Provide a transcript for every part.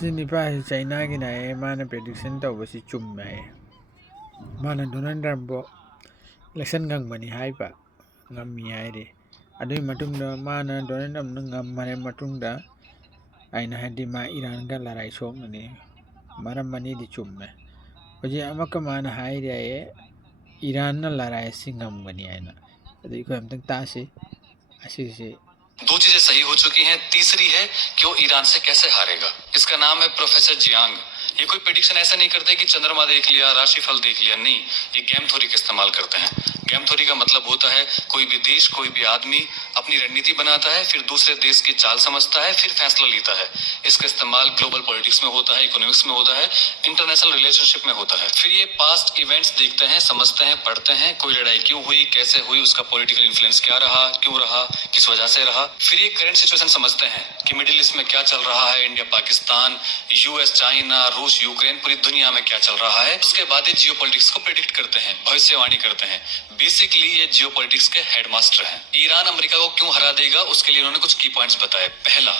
Sinipa China gina mana prediction to was chumma. Mana Donald Trump election gang money hyper. Ngami aire. Adu matunda mana Donald Trump ngamane matunda. Aina hadi ma Iran galarai somani. Mara mani di chumme. Oje amaka mana haire Iran na larai singam gani aina. Adu ko हम तक तासे ऐसे से दो चीजें सही हो चुकी हैं, तीसरी है कि वो ईरान से कैसे हारेगा। इसका नाम है प्रोफेसर जियांग। ये कोई प्रेडिक्शन ऐसा नहीं करते कि चंद्रमा देख लिया, राशिफल देख लिया, नहीं, ये गेम थ्योरी का इस्तेमाल करते हैं। गेम थ्योरी का मतलब होता है कोई भी देश, कोई भी आदमी अपनी रणनीति बनाता है, फिर दूसरे देश की चाल समझता है, फिर फैसला लेता है। इसका इस्तेमाल ग्लोबल पॉलिटिक्स में होता है, इकोनॉमिक्स में होता है, इंटरनेशनल रिलेशनशिप में होता है। फिर ये पास्ट इवेंट्स देखते हैं, समझते हैं, पढ़ते हैं, कोई लड़ाई क्यों हुई, कैसे हुई, उसका पॉलिटिकल इन्फ्लुएंस क्या रहा, क्यों रहा, किस वजह से रहा। फिर ये करंट सिचुएशन समझते हैं कि मिडिल ईस्ट में क्या चल रहा है, इंडिया पाकिस्तान, यूएस चाइना, रूस यूक्रेन, पूरी दुनिया में क्या चल रहा है। उसके बाद ये जियोपॉलिटिक्स को प्रेडिक्ट करते हैं, भविष्यवाणी करते हैं। बेसिकली ये जियोपॉलिटिक्स के हेडमास्टर हैं। ईरान अमेरिका को क्यों हरा देगा, उसके लिए उन्होंने कुछ की पॉइंट्स बताए। पहला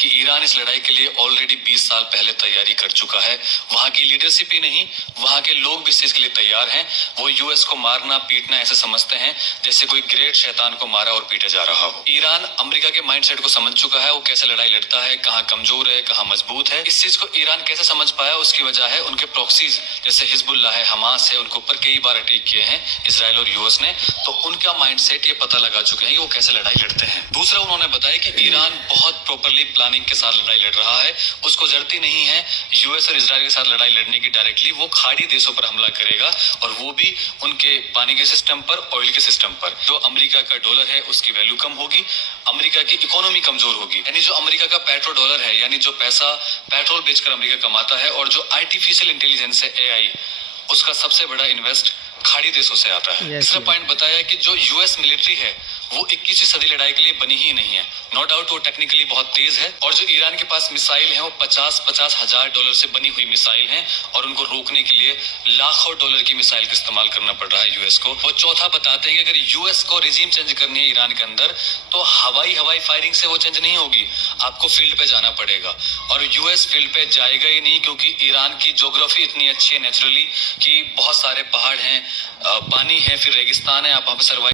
कि ईरान इस लड़ाई के लिए ऑलरेडी 20 साल पहले तैयारी कर चुका है। वहां की लीडरशिप ही नहीं, वहां के लोग भी इस चीज के लिए तैयार हैं। वो यूएस को मारना पीटना ऐसे समझते हैं जैसे कोई ग्रेट शैतान को मारा और पीटा जा रहा हो। ईरान अमेरिका के माइंडसेट को समझ चुका है, वो कैसे लड़ाई लड़ता है, कहाँ कमजोर है, कहाँ मजबूत है। इस चीज को ईरान कैसे समझ पाया, उसकी वजह है उनके प्रॉक्सीज जैसे हिजबुल्लाह है, हमास है, उनके ऊपर कई बार अटैक किए हैं इसराइल और यूएस ने। तो उनका माइंडसेट ये पता लगा चुके हैं कि वो कैसे लड़ाई लड़ते हैं। दूसरा उन्होंने बताया कि ईरान बहुत प्रॉपरली प्लानिंग के साथ लड़ाई लड़ रहा है, उसको जरूरत नहीं है यूएस और इजराइल के साथ लड़ाई लड़ने की डायरेक्टली। वो खाड़ी देशों पर हमला करेगा और वो भी उनके पानी के सिस्टम पर, ऑयल के सिस्टम पर। जो अमेरिका का डॉलर है उसकी वैल्यू कम होगी, अमेरिका की इकोनॉमी कमजोर होगी। यानी जो अमेरिका का पेट्रो डॉलर है, यानी जो पैसा पेट्रोल बेचकर अमेरिका कमाता है, और जो आर्टिफिशियल इंटेलिजेंस है एआई, उसका सबसे बड़ा इन्वेस्ट खाड़ी देशों से आता है। तीसरा पॉइंट बताया कि जो यूएस मिलिट्री है वो 21वीं सदी लड़ाई के लिए बनी ही नहीं है। नो डाउट वो टेक्निकली बहुत तेज है, और जो ईरान के पास मिसाइल है वो 50-50 हजार डॉलर से बनी हुई मिसाइल हैं, और उनको रोकने के लिए लाखों डॉलर की मिसाइल का इस्तेमाल करना पड़ रहा है यूएस को। वो चौथा बताते हैं कि अगर यूएस को रिजीम चेंज करनी है ईरान के अंदर, तो हवाई फायरिंग से वो चेंज नहीं होगी, आपको फील्ड पे जाना पड़ेगा। और यूएस फील्ड पे जाएगा ही नहीं, क्योंकि ईरान की ज्योग्राफी इतनी अच्छी है नेचुरली कि बहुत सारे पहाड़ हैं, पानी है, फिर रेगिस्तान है, आप वहां पर सर्वाइव